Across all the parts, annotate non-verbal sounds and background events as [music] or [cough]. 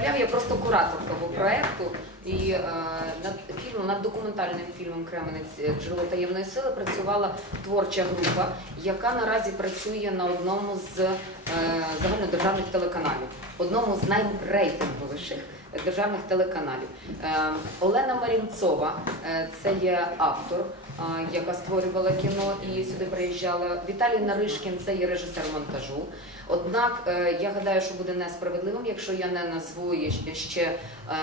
представляв, я просто куратор того проекту. І е, над фільмом, над документальним фільмом Кременець джерело таємної сили працювала творча група, яка наразі працює на одному з е, загальнодержавних телеканалів, одному з найрейтинговіших державних телеканалів. Е, Олена Марінцова, е, це є автор, е, яка створювала кіно і сюди приїжджала. Віталій Наришкін, це є режисер монтажу. Однак е, я гадаю, що буде несправедливим, якщо я не назву ще- е,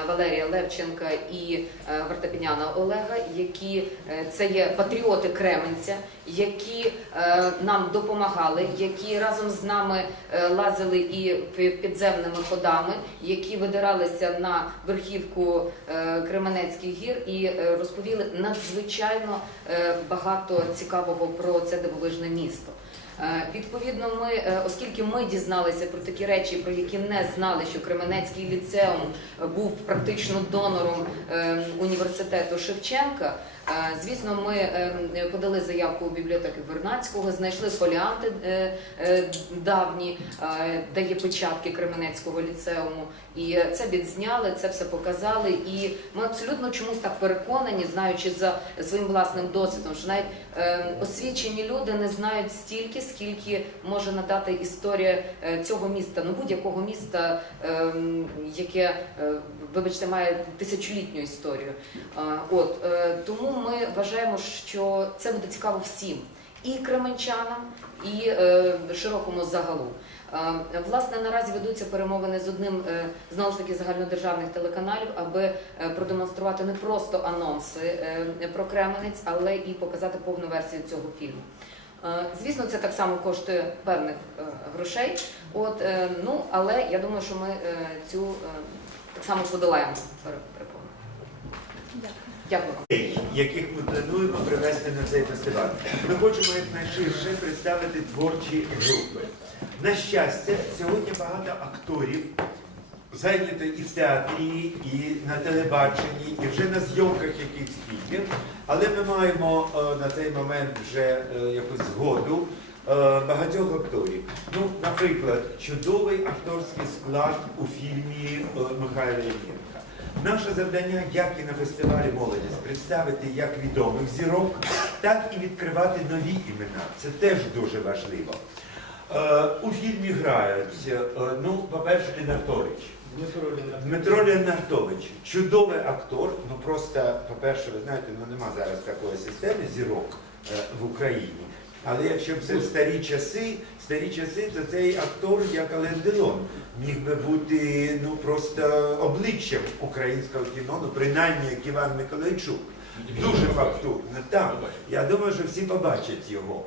Валерія Левченка і е, Вартапіняна Олега, які це є патріоти Кременця, які нам допомагали, які разом з нами лазили і підземними ходами, які видиралися на верхівку Кременецьких гір і розповіли надзвичайно багато цікавого про це дивовижне місто. Е, Відповідно, ми, е, оскільки ми дізналися про такі речі, про які не знали, що Кременецький ліцеум е, був практично донором університету Шевченка. Звісно, ми подали заявку у бібліотеки Вернацького, знайшли фоліанти давні, де є печатки Кременецького ліцеуму, і це відзняли, це все показали. І ми абсолютно чомусь так переконані, знаючи за своїм власним досвідом, що навіть освічені люди не знають стільки, скільки може надати історія е, цього міста, ну будь-якого міста, е, яке, е, вибачте, має тисячолітню історію. От е, тому ми вважаємо, що це буде цікаво всім. І кременчанам, і широкому загалу. Власне, наразі ведуться перемовини з одним знову ж таки загальнодержавних телеканалів, аби продемонструвати не просто анонси про Кременець, але і показати повну версію цього фільму. Е, Звісно, це так само коштує певних е, грошей. От е, ну але я думаю, що ми цю так само подолаємо пере- перепону. Дякую. яких ми плануємо привезти на цей фестиваль. Ми хочемо якнайширше представити творчі групи. На щастя, сьогодні багато акторів зайнято і в театрі, і на телебаченні, і вже на зйомках якихось фільмів. Але ми маємо е, на цей момент вже е, якусь згоду е, багатьох акторів. Ну, наприклад, чудовий акторський склад у фільмі Михайла Євгенка. Наше завдання, як і на фестивалі Молодість, представити як відомих зірок, так і відкривати нові імена. Це теж дуже важливо. Е, у фільмі грають, е, ну, по-перше, Лінартович. Дмитро Леонардович, чудовий актор. Ну просто, по-перше, ви знаєте, ну нема зараз такої системи зірок е, в Україні. Але якщо б це в старі часи, старі часи, то цей актор, як Ален Делон, міг би бути ну просто обличчям українського кіно, ну принаймні як Іван Миколайчук. Дуже фактурно. Так, я думаю, що всі побачать його.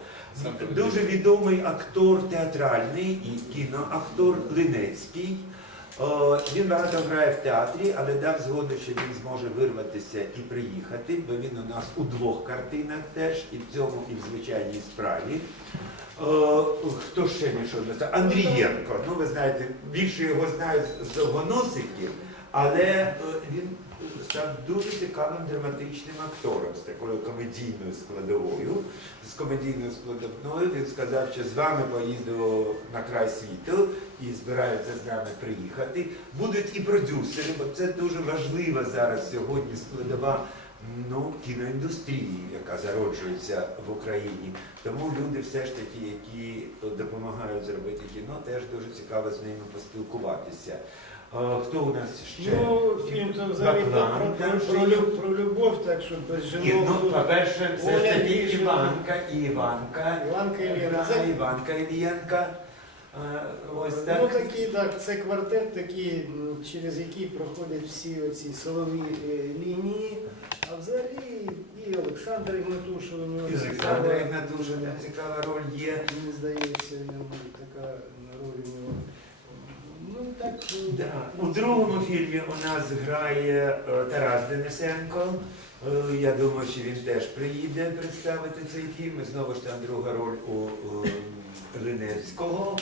Дуже відомий актор театральний і кіноактор Линецький. Він багато грає в театрі, але дав згоду, що він зможе вирватися і приїхати, бо він у нас у двох картинах теж, і в цьому, і в звичайній справі. Хто ще мішов? Андрієнко. Ну, ви знаєте, більше його знають з довгоносиків, але е, він став дуже цікавим драматичним актором з такою комедійною складовою. З комедійною складовною він сказав, що з вами поїду на край світу і збираються з нами приїхати. Будуть і продюсери, бо це дуже важлива зараз сьогодні складова ну, кіноіндустрії, яка зароджується в Україні. Тому люди все ж таки, які допомагають зробити кіно, теж дуже цікаво з ними поспілкуватися. Хто у нас ще? Ну, фільм то взагалі про, про, там про, ще є. лю- про любов, так що без Ні, жінок. ну, по-перше, все ж Оля таки. Іванка і Іванка. Іванка Іллєнка. Да, Це- Іванка Іллєнка. Е, Ось Ну так. такі, так, це квартет, такий, м, через який проходять всі оці силові е, лінії. А взагалі і Олександр Ігнатушев у нього І Олександра Ігнатушина цікава роль є. Мені здається, в ньому така роль у нього. Ну е, Да. У другому фільмі у нас грає е, Тарас Денисенко. Е, Я думаю, що він теж приїде представити цей фільм. Знову ж там друга роль у е, Линецького.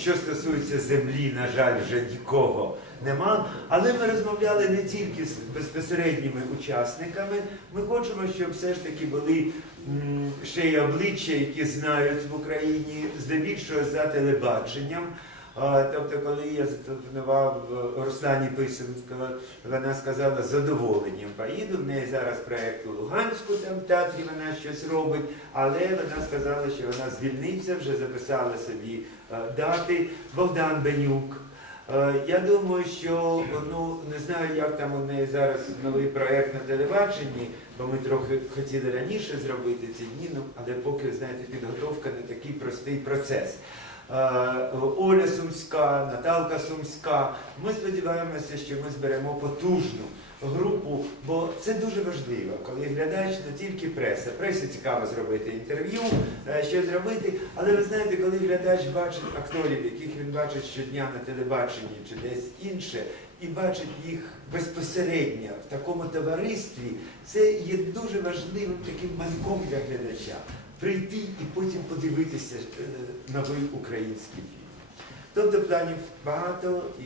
Що стосується землі, на жаль, вже нікого нема. Але ми розмовляли не тільки з безпосередніми учасниками. Ми хочемо, щоб все ж таки були ще й обличчя, які знають в Україні, здебільшого за телебаченням. Тобто, коли я зателефонував е, Руслані Писанського, вона сказала з задоволенням поїду. В неї зараз проєкт у Луганську, там в театрі вона щось робить, але вона сказала, що вона звільниться, вже записала собі е, дати. Богдан Бенюк. Е, Я думаю, що ну не знаю, як там у неї зараз новий проєкт на телебаченні, бо ми трохи хотіли раніше зробити ці дні, ну але поки знаєте, підготовка не такий простий процес. Е, Оля Сумська, Наталка Сумська. Ми сподіваємося, що ми зберемо потужну групу, бо це дуже важливо, коли глядач не тільки преса. Пресі цікаво зробити інтерв'ю, е, що зробити, але ви знаєте, коли глядач бачить акторів, яких він бачить щодня на телебаченні чи десь інше, і бачить їх безпосередньо в такому товаристві, це є дуже важливим таким манком для глядача прийти і потім подивитися е, новий український фільм. Тобто планів багато і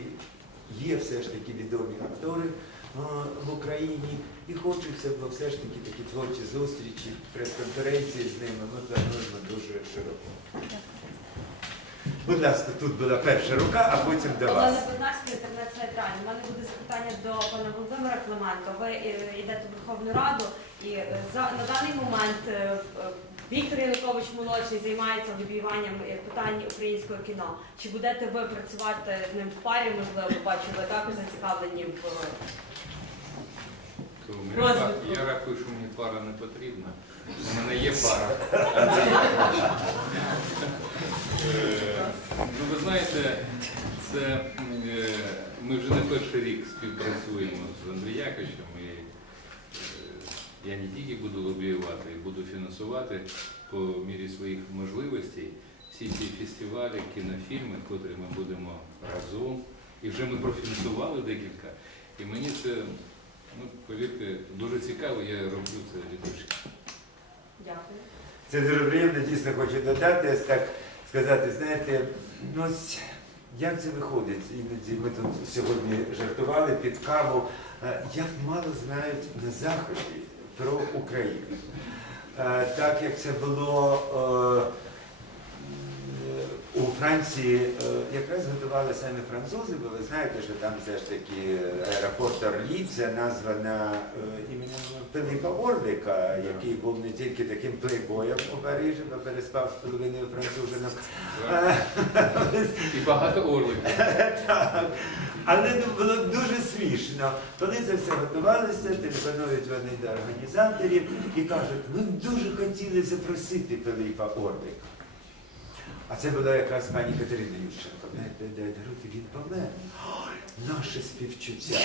є все ж таки відомі актори е, в Україні, і хочеться, бо все ж таки такі творчі зустрічі, прес-конференції з ними ми плануємо дуже широко. Будь ласка, тут була перша рука, а потім до вас. Рані. У мене буде запитання до пана Володимира Клименко. Ви е, йдете в Верховну Раду і е, за на даний момент е, Віктор Янукович молодший займається лобіюванням е, питань українського кіно. Чи будете ви працювати з ним в парі? Можливо, бачу, ви також зацікавлені в Розвитку. Я рахую, що мені пара не потрібна. У мене є пара. [laughs] Ну, ви знаєте, це ми вже не перший рік співпрацюємо з Андріяковичем. І е, я не тільки буду лобіювати, і буду фінансувати по мірі своїх можливостей всі ці фестивалі, кінофільми, котрі ми будемо разом. І вже ми профінансували декілька. І мені це, ну, повірте, дуже цікаво, я роблю це від душі. дякую. Це дуже приємно, дійсно хочу додати, так сказати, знаєте, ну ось як це виходить? Іноді ми тут сьогодні жартували під каву, е, як мало знають на Заході про Україну. Е, Так як це було е, у Франції, е, якраз готували самі французи, бо ви знаєте, що там все ж таки аеропорт Орлі, це названа е, іменем Пилипа Орлика, який був не тільки таким плейбоєм у Парижі, бо переспав з половиною францужинок. І багато орликів. [laughs] так. Але ну, було дуже смішно. Коли це все готувалося, телефонують вони до організаторів і кажуть, ми дуже хотіли запросити Пилипа Орлика. А це була якраз пані Катерина Ющенко. Даруйте, він помер. Наше співчуття.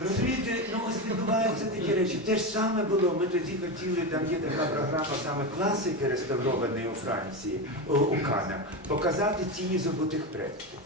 Розумієте, ну ось відбуваються такі речі. Те ж саме було. Ми тоді хотіли, там є така програма саме класики, реставрованої у Франції, у, Канах, показати тіні забутих предків.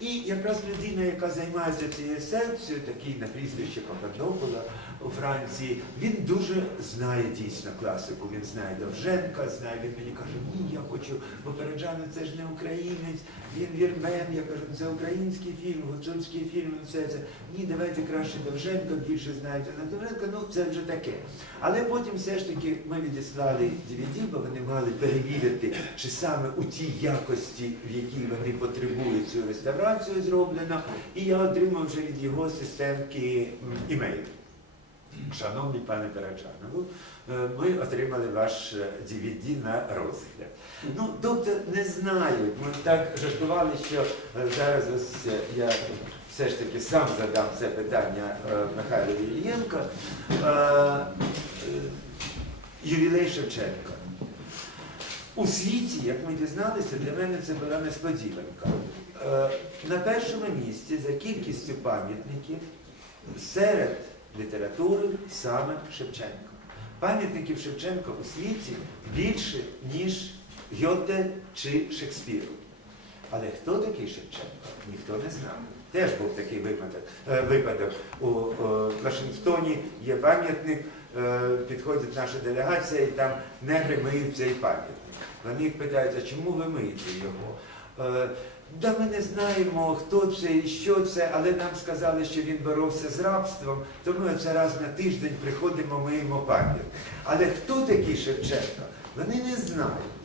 І якраз людина, яка займається цією секцією, такий на прізвище Пападопула у Франції, він дуже знає дійсно класику. Він знає Довженка, знає, він мені каже, ні, я хочу, бо Параджанов це ж не українець, він вірмен, я кажу, це український фільм, гуцульський фільм, все це. Ні, давайте краще Довженка, більше знаєте на Довженка, ну це вже таке. Але потім все ж таки ми відіслали DVD, бо вони мали перевірити, чи саме у тій якості, в якій вони потребують цю реставрацію зроблено. І я отримав вже від його асистентки м, імейл. Шановний пане Карачанову, е, ми отримали ваш е, DVD на розгляд. Ну, тобто не знаю, ми так жартували, що е, зараз ось е, я все ж таки сам задам це питання е, Михайлу Ілієнко. Е, е, Ювілей Шевченка. У світі, як ми дізналися, для мене це була несподіванка. Е, На першому місці за кількістю пам'ятників серед літератури саме Шевченко. Пам'ятників Шевченка у світі більше, ніж Гьоте чи Шекспіру. Але хто такий Шевченко, ніхто не знав. Теж був такий випадок. Е, випадок. У е, Вашингтоні є пам'ятник, е, підходить наша делегація, і там негри миють цей пам'ятник. Вони їх питають, а чому ви миєте його? Да ми не знаємо, хто це і що це, але нам сказали, що він боровся з рабством, тому це раз на тиждень приходимо, миємо пам'ять. Але хто такий Шевченко? Вони не знають.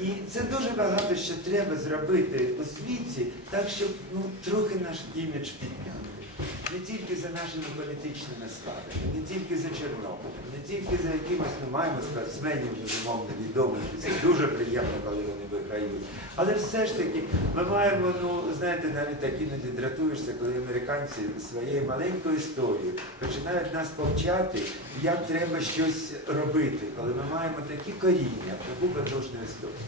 І це дуже багато що треба зробити у світі, так щоб ну, трохи наш імідж підняти. Не тільки за нашими політичними складами, не тільки за Чорнобилем, не тільки за якимось ми маємо спортсменів, безумовно, відомих, це дуже приємно, коли вони виграють. Але все ж таки ми маємо, ну знаєте, навіть так іноді дратуєшся, коли американці своєю маленькою історією починають нас повчати, як треба щось робити, коли ми маємо такі коріння, таку потужну історію.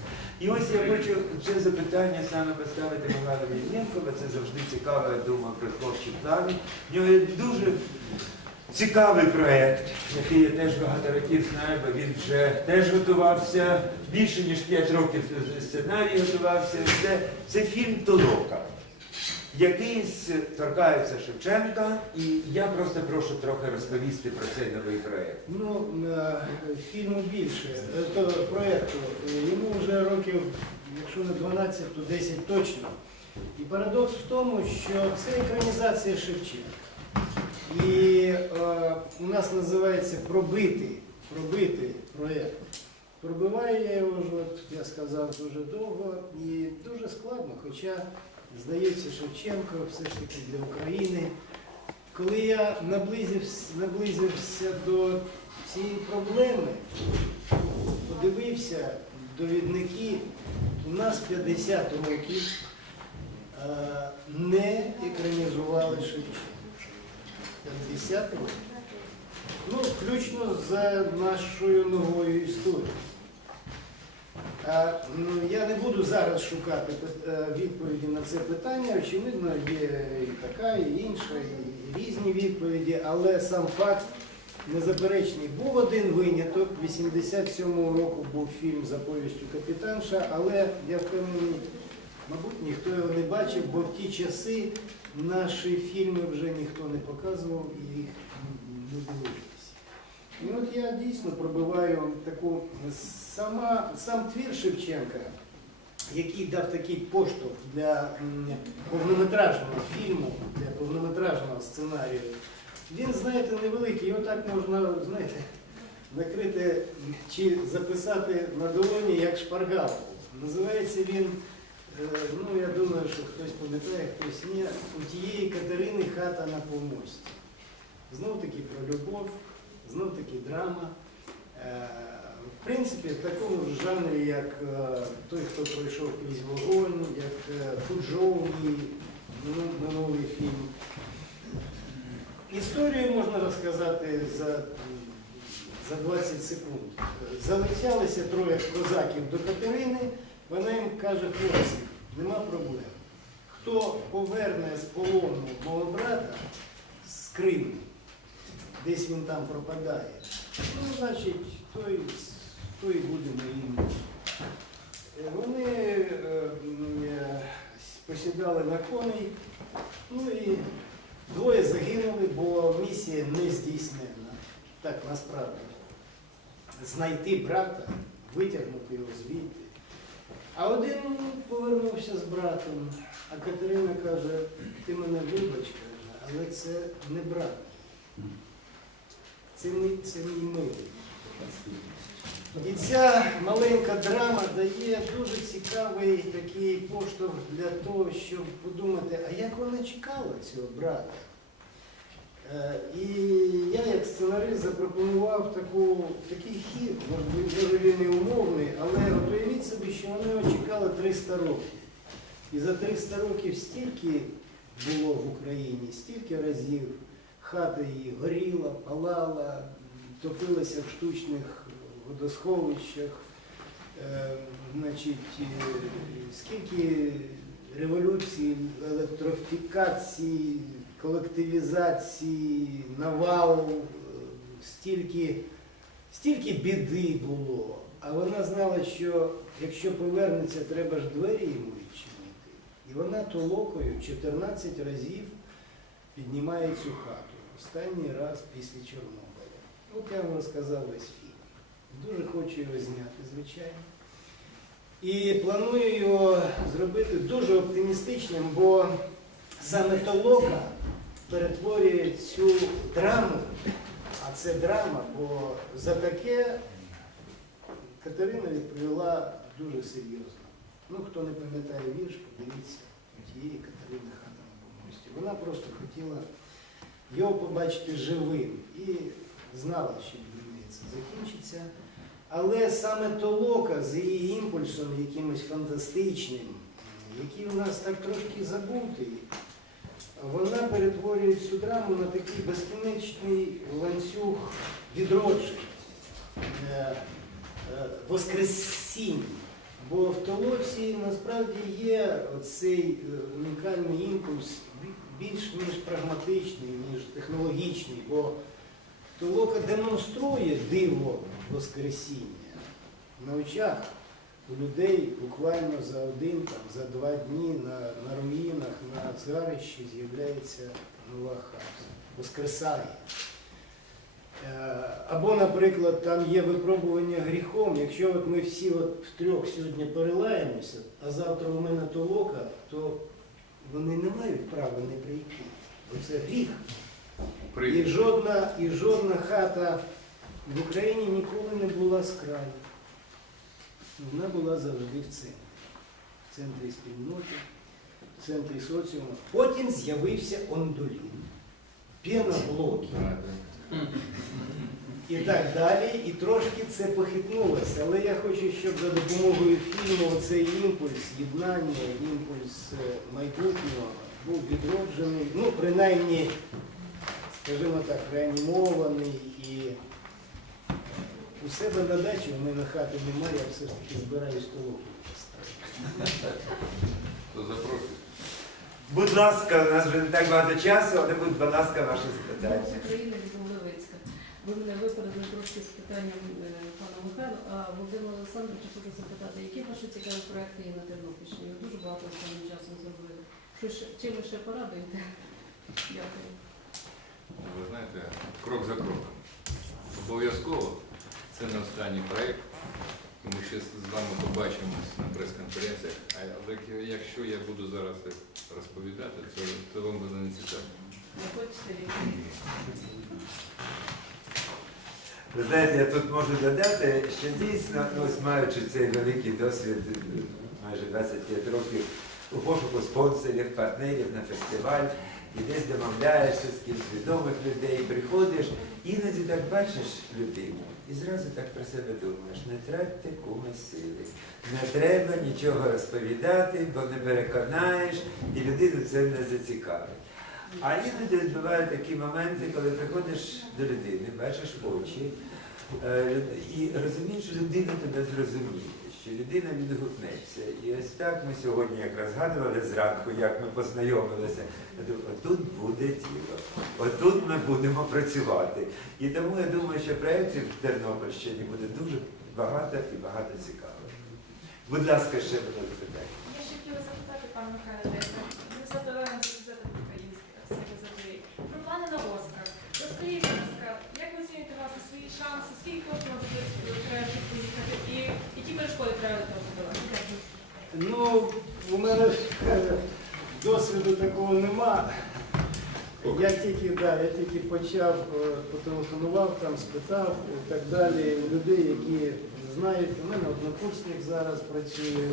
І ось я хочу це запитання саме поставити Михайлу Вільненкова. Це завжди цікаво, я думаю, про творчі плани. В нього є дуже цікавий проєкт, який я теж багато років знаю, бо він вже теж готувався, більше ніж 5 років сценарій готувався. Це, це фільм Толока. Який торкається Шевченка, і я просто прошу трохи розповісти про цей новий проєкт. Ну, е, фільму більше, е, проєкту. Йому вже років, якщо не 12, то 10 точно. І парадокс в тому, що це екранізація Шевченка. І е, у нас називається пробитий, пробитий проєкт. Пробиваю я його я сказав, дуже довго і дуже складно, хоча, здається, Шевченко все ж таки для України. Коли я наблизився, наблизився до цієї проблеми, подивився довідники, у нас 50 років не екранізували Шевченка. 50 років. Ну, включно з нашою новою історією. А, ну, я не буду зараз шукати е, відповіді на це питання. Очевидно, є і така, і інша, і різні відповіді, але сам факт незаперечний. Був один виняток. 87-го року був фільм за повістю капітанша, але я впевнений, мабуть, ніхто його не бачив, бо в ті часи наші фільми вже ніхто не показував і їх не дивилися. І от я дійсно пробиваю таку сама, сам твір Шевченка, який дав такий поштовх для повнометражного фільму, для повнометражного сценарію. Він, знаєте, невеликий, його так можна, знаєте, накрити чи записати на долоні як шпаргалку. Називається він, ну я думаю, що хтось пам'ятає, хтось ні, у тієї Катерини хата на помості. Знов таки про любов, знов таки драма. Е, В принципі, в такому ж жанрі, як е, той, хто пройшов крізь вогонь, як е, Фуджоуні, ну, минулий фільм. Історію можна розказати за, за 20 секунд. Залицялися троє козаків до Катерини, вона їм каже, хлопці, нема проблем. Хто поверне з полону мого брата з Криму, десь він там пропадає, ну, значить, той, той буде моїм. Е, Вони е, е, посідали на коней, ну і двоє загинули, бо місія не здійснена. Так насправді. Знайти брата, витягнути його звідти. А один повернувся з братом, а Катерина каже, ти мене вибач, каже, але це не брат. Це мій, це мій милий. І ця маленька драма дає дуже цікавий такий поштовх для того, щоб подумати, а як вона чекала цього брата? Е, І я як сценарист запропонував таку, такий хід, може він умовний, але от уявіть собі, що вона його чекала 300 років. І за 300 років стільки було в Україні, стільки разів хата її горіла, палала, топилася в штучних водосховищах, е, значить, е, скільки революцій, електрофікації, колективізації, навалу, е, стільки, стільки біди було. А вона знала, що якщо повернеться, треба ж двері йому відчинити. І вона толокою 14 разів піднімає цю хату. Останній раз після Чорнобиля. От я вам розказав весь фільм. Дуже хочу його зняти, звичайно. І планую його зробити дуже оптимістичним, бо саме Толока перетворює цю драму, а це драма, бо за таке Катерина відповіла дуже серйозно. Ну, хто не пам'ятає вірш, подивіться тієї Катерини Хата на помості. Вона просто хотіла його побачити живим і знала, що війни це закінчиться. Але саме толока з її імпульсом якимось фантастичним, який у нас так трошки забутий, вона перетворює цю драму на такий безкінечний ланцюг відроджень, е, е, воскресінь. Бо в толоці насправді є цей е, унікальний імпульс більш ніж прагматичний, ніж технологічний, бо толока демонструє диво Воскресіння на очах у людей буквально за один, там, за два дні на, на руїнах, на згарищі з'являється нова хата, воскресає. Е, Або, наприклад, там є випробування гріхом. Якщо от ми всі от втрьох сьогодні перелаємося, а завтра у мене толока, то вони не мають права не прийти. Бо це гріх. І жодна, і жодна хата в Україні ніколи не була краю. Вона була завжди в центрі. В центрі спільноти, в центрі соціуму. Потім з'явився ондолін, пеноблоки і так далі. І трошки це похитнулося. Але я хочу, щоб за допомогою фільму цей імпульс єднання, імпульс е, майбутнього був відроджений, ну, принаймні скажімо так, реанімований і у себе на дачі у мене хати немає, я все ж таки збираюсь поставити. [laughs] То запрошую. Будь ласка, у нас вже не так багато часу, але будь ласка, ваші запитання. З України від Левицька. Ви мене випередили трошки з питанням е, пана Михайла, а Володимира Олександровича хочу запитати, які ваші цікаві проекти є на Тернопільщині? Ви дуже багато останнім часом зробили. Що ще, чим ви ще порадуєте? Дякую. Ви знаєте, крок за кроком. Обов'язково це не останній проєкт, і ми ще з вами побачимось на прес-конференціях. Але якщо я буду зараз розповідати, це, це вам буде не цікаво. Ви знаєте, я тут можу додати, що дійсно, ну, ось маючи цей великий досвід, е, майже 25 років у пошуку спонсорів, партнерів на фестиваль, і десь домовляєшся з кимсь відомих людей, приходиш, іноді так бачиш людину, і зразу так про себе думаєш, не тратьте куми сили, не треба нічого розповідати, бо не переконаєш, і людину це не зацікавить. А іноді відбувають такі моменти, коли приходиш до людини, бачиш очі е, і розумієш, що людина тебе зрозуміє, що людина відгукнеться. І ось так ми сьогодні якраз згадували зранку, як ми познайомилися. Отут буде діло, отут ми будемо працювати. І тому я думаю, що проєктів в Тернопільщині буде дуже багато і багато цікавих. Будь ласка, ще буде запитання. Я ще хотіла запитати пана Михайла Десь. Ми задаваємо сюжети українських. Про плани на Оскар. Розкажіть, будь ласка, як ви оцінюєте власне свої шанси, скільки коштів вам буде треба щоб поїхати і які перешкоди треба для того подолати? Дякую. Ну, у мене е, досвіду такого нема. Я тільки, да, я тільки почав, е, потелефонував, там спитав і так далі. Людей, які знають, у мене однокурсник зараз працює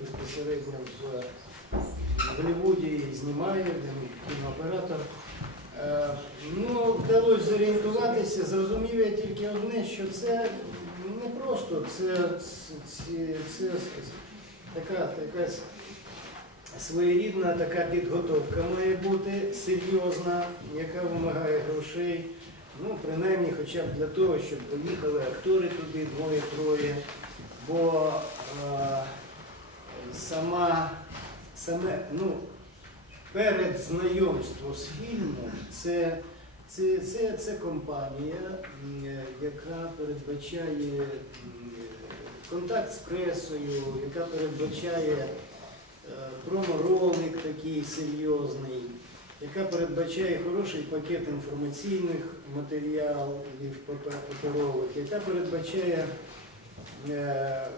безпосередньо в Голлівуді і знімає, він кінооператор. Е, Ну, вдалося зорієнтуватися, зрозумів я тільки одне, що це не просто, це, це, це, така, така своєрідна така підготовка має бути серйозна, яка вимагає грошей. Ну, принаймні, хоча б для того, щоб поїхали актори туди двоє-троє. Бо е, сама, саме, ну, перед знайомством з фільмом це, це, це, це компанія, яка передбачає контакт з пресою, яка передбачає е, проморолик такий серйозний, яка передбачає хороший пакет інформаційних матеріалів паперових, яка передбачає е, е,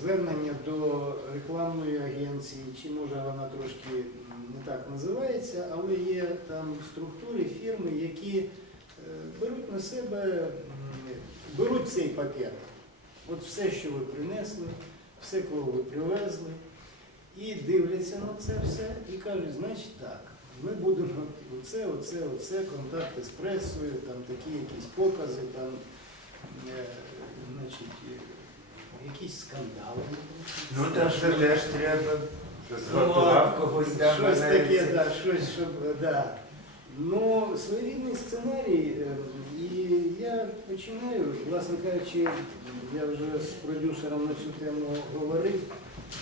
звернення до рекламної агенції, чи може вона трошки не так називається, але є там структури, фірми, які беруть на себе, беруть цей пакет. От все, що ви принесли, все, кого ви привезли, і дивляться на це все і кажуть, значить так, ми будемо оце, оце, оце, контакти з пресою, там такі якісь покази, там, е, значить, якісь скандали. Ну так що теж треба, зготував когось там. Щось таке, да, щось, щоб, да. Ну, своєрідний сценарій, е, і я починаю, власне кажучи, я вже з продюсером на цю тему говорив,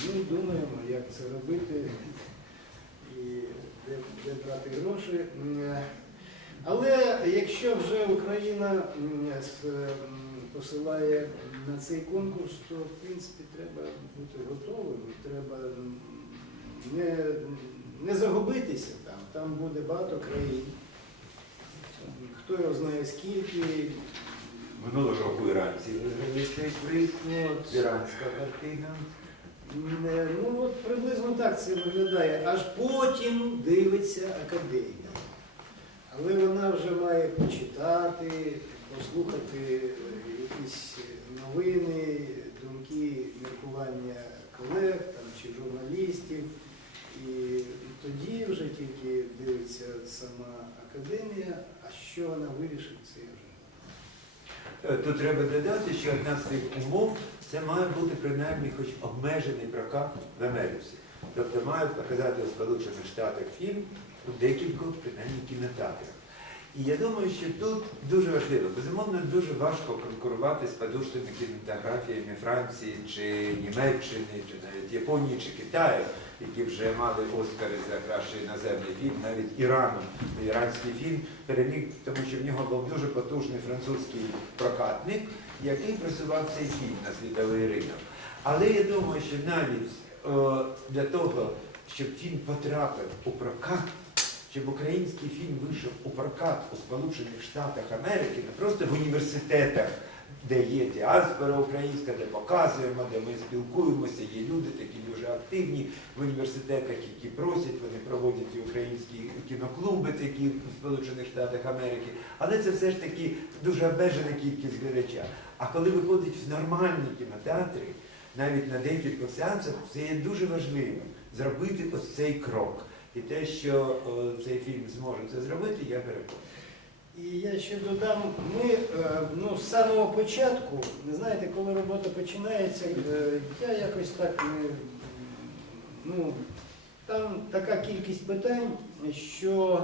ми думаємо, як це робити і де, де брати гроші. Але якщо вже Україна посилає на цей конкурс, то в принципі треба бути готовим, треба не, не загубитися там. Там буде багато країн. Хто його знає скільки. Минулого року іранці виграли цей приз, От. іранська картина. Не, Ну от приблизно так це виглядає. Аж потім дивиться академія. Але вона вже має почитати, послухати е, якісь новини, думки, міркування колег там, чи журналістів. І тоді вже тільки дивиться сама академія, а що вона вирішить, це вже Тут треба додати, що одна з цих умов це має бути принаймні хоч обмежений прокат в Америці. Тобто мають показати у Сполучених Штатах фільм у декількох принаймні кінотеатрах. І я думаю, що тут дуже важливо, безумовно, дуже важко конкурувати з подушними кінематографіями Франції чи Німеччини, чи навіть Японії чи Китаю, які вже мали Оскари за кращий іноземний фільм, навіть Ірану. Іранський фільм переміг, тому що в нього був дуже потужний французький прокатник, який просував цей фільм на світовий ринок. Але я думаю, що навіть е, для того, щоб фільм потрапив у прокат, щоб український фільм вийшов у прокат у Сполучених Штатах Америки, не просто в університетах, де є діаспора українська, де показуємо, де ми спілкуємося, є люди такі дуже активні в університетах, які просять, вони проводять і українські кіноклуби такі в Сполучених Штатах Америки. Але це все ж таки дуже обмежена кількість глядача. А коли виходить в нормальні кінотеатри, навіть на декількох сеансах, це є дуже важливим зробити ось цей крок. І те, що е, цей фільм зможе це зробити, я переконаний. І я ще додам, ми е, ну, з самого початку, не знаєте, коли робота починається, е, я якось так. Ну, там така кількість питань, що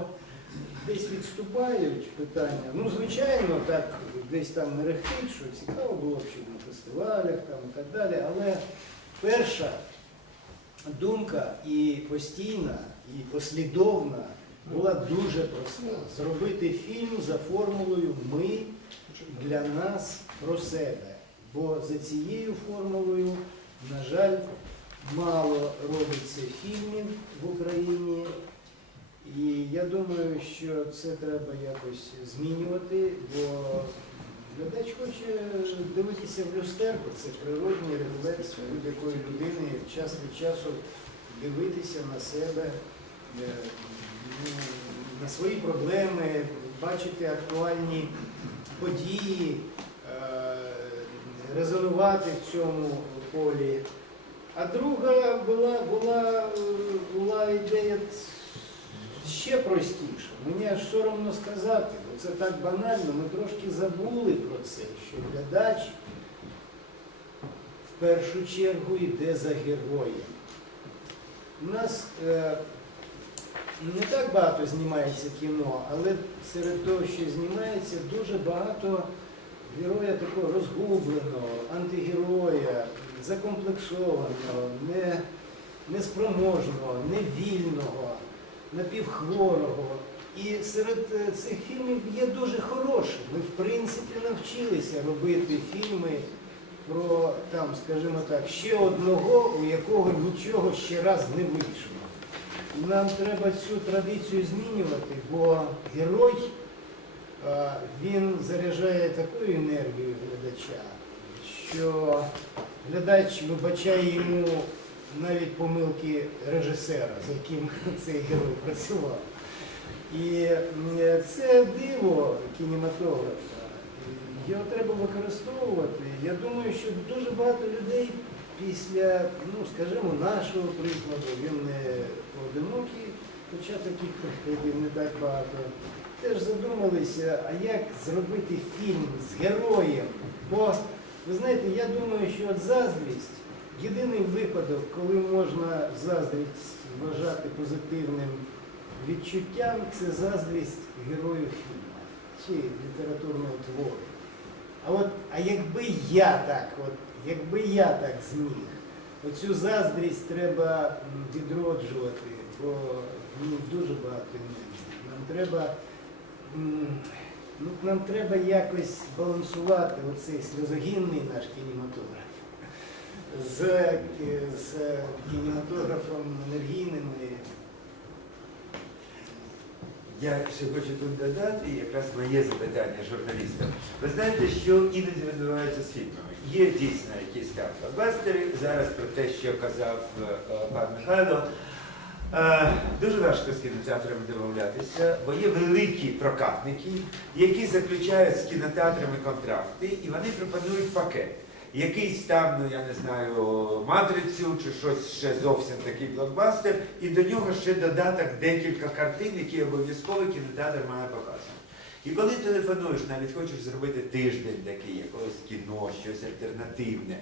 десь відступають питання. Ну, звичайно, так десь там мерехтить, що цікаво було б, щоб на фестивалях там, і так далі. Але перша думка і постійна, і послідовна була дуже проста. Зробити фільм за формулою Ми для нас про себе. Бо за цією формулою, на жаль, мало робиться фільмів в Україні. І я думаю, що це треба якось змінювати, бо глядач хоче дивитися в люстерку, це природній рефлекс будь-якої людини час від часу дивитися на себе, е, на свої проблеми, бачити актуальні події, е, резонувати в цьому полі. А друга була, була, була ідея ще простіша. Мені аж соромно сказати, бо це так банально, ми трошки забули про це, що глядач в першу чергу йде за героєм. У нас е, не так багато знімається кіно, але серед того, що знімається, дуже багато героя такого розгубленого, антигероя, закомплексованого, не, неспроможного, невільного, напівхворого. І серед е, цих фільмів є дуже хороші. Ми, в принципі, навчилися робити фільми про, там, скажімо так, ще одного, у якого нічого ще раз не вийшло. Нам треба цю традицію змінювати, бо герой е, він заряджає такою енергією глядача, що глядач вибачає йому навіть помилки режисера, з яким [laughs] цей герой працював. І це диво кінематографа. його треба використовувати. Я думаю, що дуже багато людей після, ну скажімо, нашого прикладу, він не поодинокий, хоча таких прикладів не так багато. Теж задумалися, а як зробити фільм з героєм? Бо ви знаєте, я думаю, що от заздрість єдиний випадок, коли можна заздрість вважати позитивним відчуттям, це заздрість героїв фільму чи літературного твору. А от, а якби я так, от, якби я так зміг, оцю заздрість треба відроджувати, бо ну, дуже багато енергії. Нам треба, ну, нам треба якось балансувати оцей сльозогінний наш кінематограф з, з кінематографом енергійним. Я ще хочу тут додати, якраз моє запитання журналістам. Ви знаєте, що іноді відбувається з фільмами. Є дійсно якісь там блокбастери. Зараз про те, що казав е, е, пан Михайло. Е, Дуже важко з кінотеатрами домовлятися, бо є великі прокатники, які заключають з кінотеатрами контракти, і вони пропонують пакет. Якийсь там, ну я не знаю, матрицю чи щось ще зовсім такий блокбастер, і до нього ще додаток декілька картин, які обов'язково кінотеатр має показувати. І коли телефонуєш, навіть хочеш зробити тиждень такий, якогось кіно, щось альтернативне,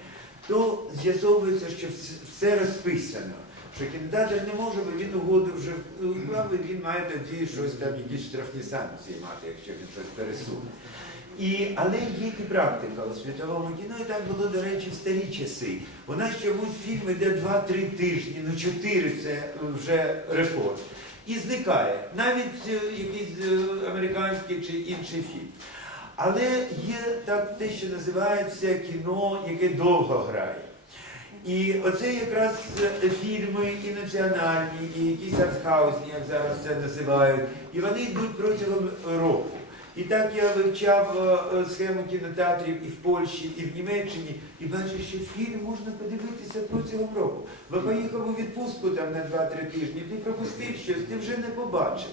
то з'ясовується, що все розписано. Що кінотеатр не може, бо він угоду вже уклав, і він має тоді щось там, якісь штрафні санкції мати, якщо він щось пересуне. І, але є і практика у світовому кіно, і так було, до речі, в старі часи. У нас чомусь фільм іде 2-3 тижні, ну 4 це вже рекорд. І зникає. Навіть е, якийсь е, американський чи інший фільм. Але є так те, що називається кіно, яке довго грає. І оце якраз е, фільми і національні, і якісь артхаусні, як зараз це називають, і вони йдуть протягом року. І так я вивчав е, е, схему кінотеатрів і в Польщі, і в Німеччині, і бачу, що фільм можна подивитися протягом року. Бо поїхав у відпустку там на 2-3 тижні, ти пропустив щось, ти вже не побачив.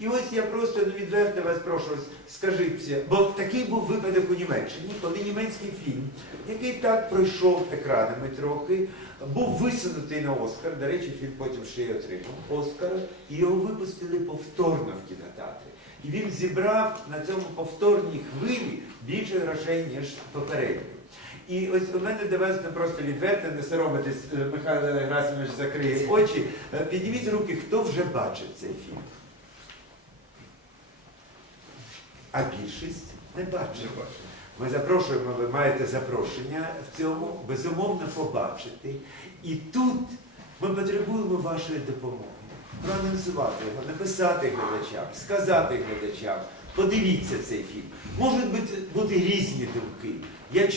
І ось я просто ну, відверто вас прошу, скажіться, бо такий був випадок у Німеччині, коли німецький фільм, який так пройшов екранами трохи, був висунутий на Оскар. До речі, фільм потім ще й отримав Оскар, і його випустили повторно в кінотеатрі. І він зібрав на цьому повторній хвилі більше грошей, ніж попередньо. І ось у мене до вас не просто відверто, не соромитись, е, Михайло Герасимович закриє очі. Е, Підніміть руки, хто вже бачив цей фільм. А більшість не бачив. Ми запрошуємо, ви маєте запрошення в цьому, безумовно, побачити. І тут ми потребуємо вашої допомоги. Проанонсувати його, написати глядачам, сказати глядачам, подивіться цей фільм. Можуть бути, бути різні думки. Я